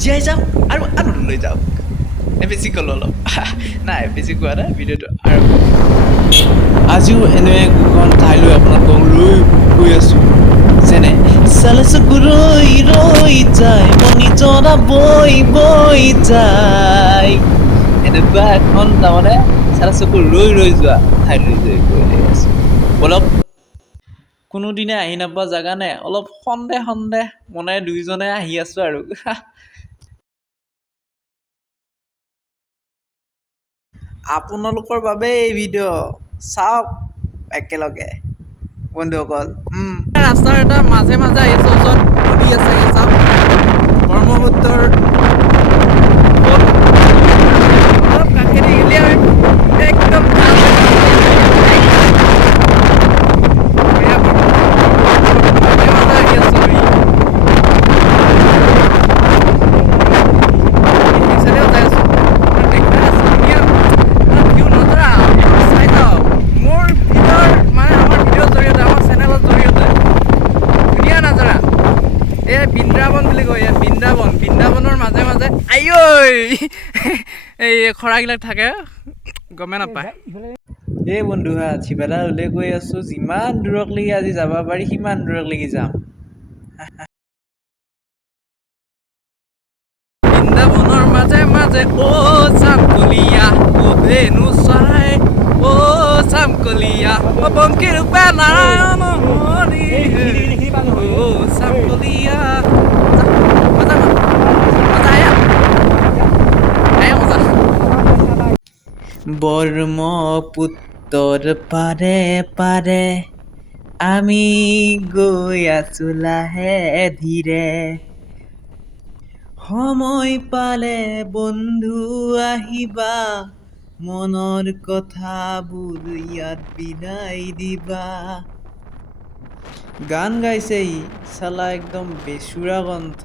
জীয়াই যাওক আৰু আনন্দলৈ যাওক বেছি ক'লো অলপ নাই বেছি কোৱা নাই ভিডিঅ'টো আৰু আজিও এনে একোখন ঠাইলৈ আপোনালোকক লৈ গৈ আছোঁ যেনে চালে চকু ৰৈ ৰৈ যায় মনি জৰা বৈ বৈ যায় এনেকুৱা এখন তাৰমানে চালে চকু ৰৈ ৰৈ যোৱা ঠাইলৈ গৈ আছোঁ বলক কোনোদিনে আহি নাপোৱা জেগা নে অলপ সন্দেহ মনেৰে দুইজনে আহি আছোঁ আৰু আপোনালোকৰ বাবে এই ভিডিঅ' চাওক একেলগে বন্ধুসকল ৰাস্তাৰ এটা মাজে মাজে আহি আছোঁ ওচৰত নদী আছে চাওক ব্ৰহ্মপুত্ৰৰ অলপ কাষেদি গেলি আৰু একদম বৃন্দাবনৰ মাজে মাজে এই খৰাবিলাক থাকে গমে নাপায় এই বন্ধু হা চিবাদা ওলাই গৈ আছোঁ যিমান দূৰকলৈকে আজি যাব পাৰি সিমান দূৰকলৈকে যাম বৃন্দাবনৰ মাজে মাজে অ চামকলীয়া অ ধেনু চৰাই অ চামকলীয়া অ বংকী ৰূপে নাৰায়ণ হৰি অ চামকলীয়া ব্ৰহ্মপুত্ৰৰ পাৰে পাৰে আমি গৈ আছোঁ লাহে ধীৰে সময় পালে বন্ধু আহিবা মনৰ কথাবোৰ ইয়াত বিলাই দিবা গান গাইছে ই চালা একদম বেচুৰা কণ্ঠ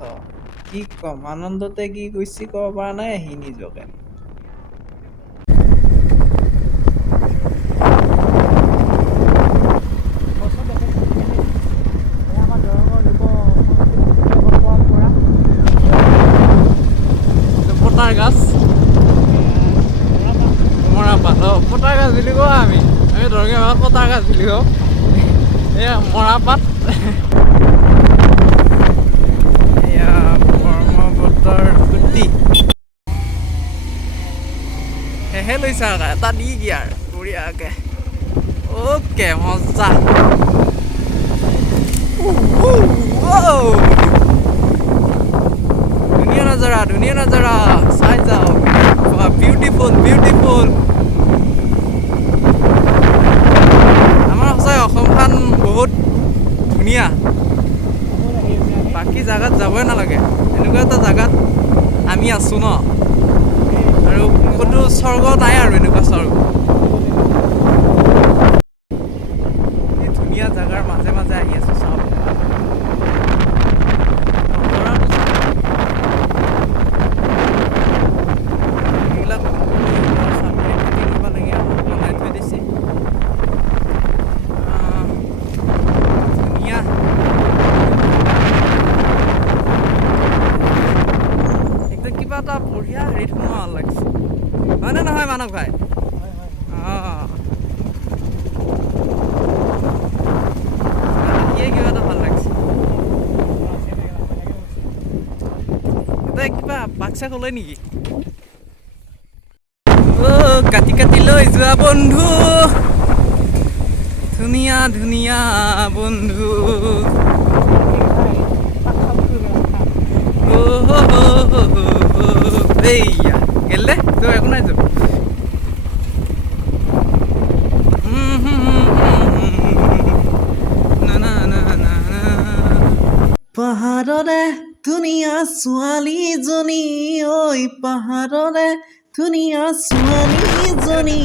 কি ক'ম আনন্দতে কি কৈছে ক'ব পৰা নাই সি নিজকে পটাৰ গাছ মৰাপাত পটাৰ গাছ বুলি কওঁ আমি ধৰকে পটাৰ গাছ বুলি কওঁ এয়া মৰাপাত এয়া ব্ৰহ্মপুত্ৰৰ সুঁতি সেহে লৈছা এটা দি গিয়াৰ বঢ়িয়াকৈ অ'কে মজা ধুনীয়া নজৰা চাই যাওক বিউটিফুল আমাৰ সঁচাই অসমখন বহুত ধুনীয়া বাকী জেগাত যাবই নালাগে এনেকুৱা এটা জেগাত আমি আছোঁ ন আৰু ক'তো স্বৰ্গ নাই আৰু এনেকুৱা স্বৰ্গ এই ধুনীয়া জেগাৰ মাজে মাজে আহি আছোঁ চাওক এটা বঢ়িয়া হেৰিত সোমোৱা ভাল লাগিছে হয়নে নহয় মানৱ ভাই কিবা এটা ভাল লাগিছে কিবা বাক্সা ক'লে নেকি কাটি কাটি লৈ যোৱা বন্ধু ধুনীয়া বন্ধু এইয়া গেলে তো একো নাই যাব পাহাৰৰে ধুনীয়া ছোৱালীজনী ঐ পাহাৰৰে ধুনীয়া ছোৱালীজনী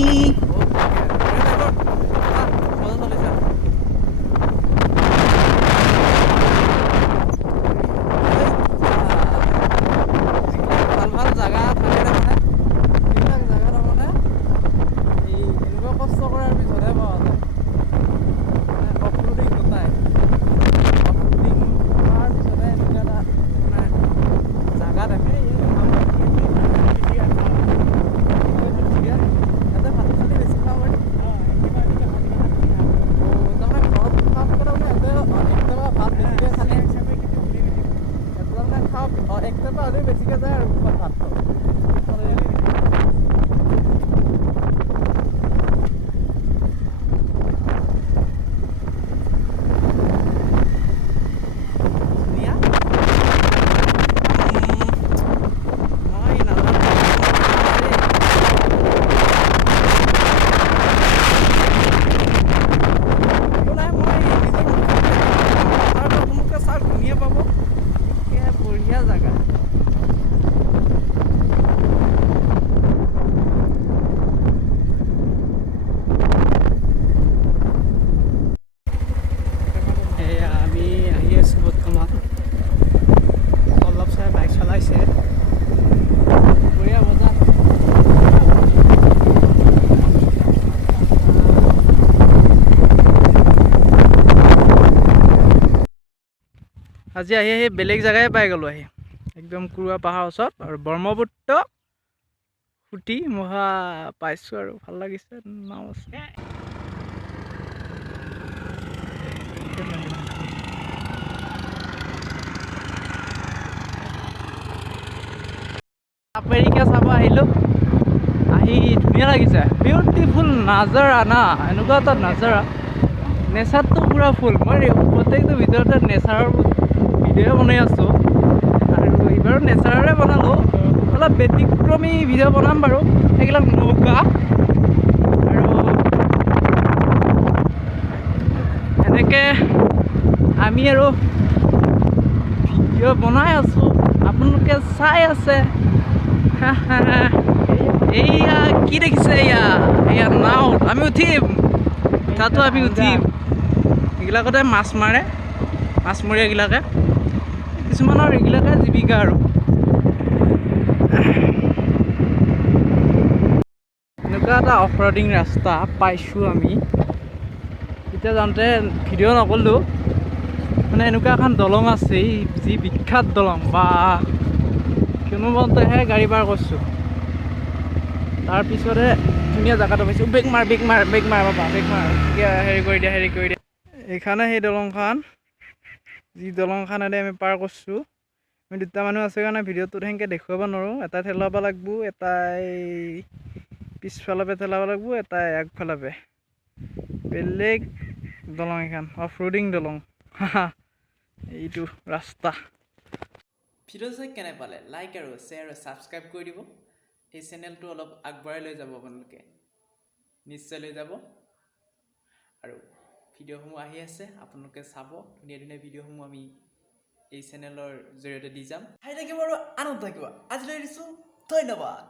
একটা পা হলে বেছিকে যায় আৰু ভাত আজি আহি বেলেগ জেগাই পাই গ'লোঁ আহি একদম কুৰুৱা পাহাৰৰ ওচৰত আৰু ব্ৰহ্মপুত্ৰ ফুটি মহা পাইছোঁ আৰু ভাল লাগিছে নাও আছে আমেৰিকা চাব আহিলোঁ আহি ধুনীয়া লাগিছে বিউটিফুল নাজাৰা না এনেকুৱা এটা নাজাৰা নেচাৰটো পুৰা ফুল মই প্ৰত্যেকটো ভিতৰতে নেচাৰৰ ভিডিঅ' বনাই আছোঁ আৰু এইবাৰো নেচাৰৰে বনালোঁ অলপ ব্যতিক্ৰমী ভিডিঅ' বনাম বাৰু সেইবিলাক নৌকা আৰু এনেকৈ আমি আৰু ভিডিঅ' বনাই আছোঁ আপোনালোকে চাই আছে এইয়া কি দেখিছে এয়া নাও আমি উঠিম তাতো আমি উঠিম এইবিলাকতে মাছ মাৰে মাছমৰীয়াবিলাকে কিছুমানৰ এইবিলাকে জীৱিকা আৰু এনেকুৱা এটা অফ ৰ'ডিং ৰাস্তা পাইছোঁ আমি এতিয়া যাওঁতে ভিডিঅ' নকৰিলোঁ মানে এনেকুৱা এখন দলং আছে যি বিখ্যাত দলং বা কোনোমতেহে গাড়ী পাৰ কৰিছোঁ তাৰপিছতে ধুনীয়া জেগাটো পাইছোঁ বেগ মাৰ বাবা বেগ মাৰ হেৰি কৰি দিয়া এইখানে সেই দলংখন যি দলংখনেদি আমি পাৰ কৰিছোঁ আমি দুটা মানুহ আছে কাৰণে ভিডিঅ'টোত সেনেকৈ দেখুৱাব নোৱাৰোঁ এটা ঠেলাব লাগিব এটাই পিছফালৰ পৰা ঠেলাব লাগিব এটাই আগফালৰ পৰা বেলেগ দলং এখন অফ ৰ'ডিং দলং এইটো ৰাস্তা ভিডিঅ' চাই কেনে পালে লাইক আৰু শ্বেয়াৰ আৰু ছাবস্ক্ৰাইব কৰি দিব এই চেনেলটো অলপ আগবঢ়াই লৈ যাব আপোনালোকে নিশ্চয় লৈ যাব আৰু ভিডিঅ'সমূহ আহি আছে আপোনালোকে চাব ধুনীয়া ধুনীয়া ভিডিঅ'সমূহ আমি এই চেনেলৰ জৰিয়তে দি যাম হাই থাকিব আৰু আনন্দ থাকিব আজিলৈ দিছোঁ ধন্যবাদ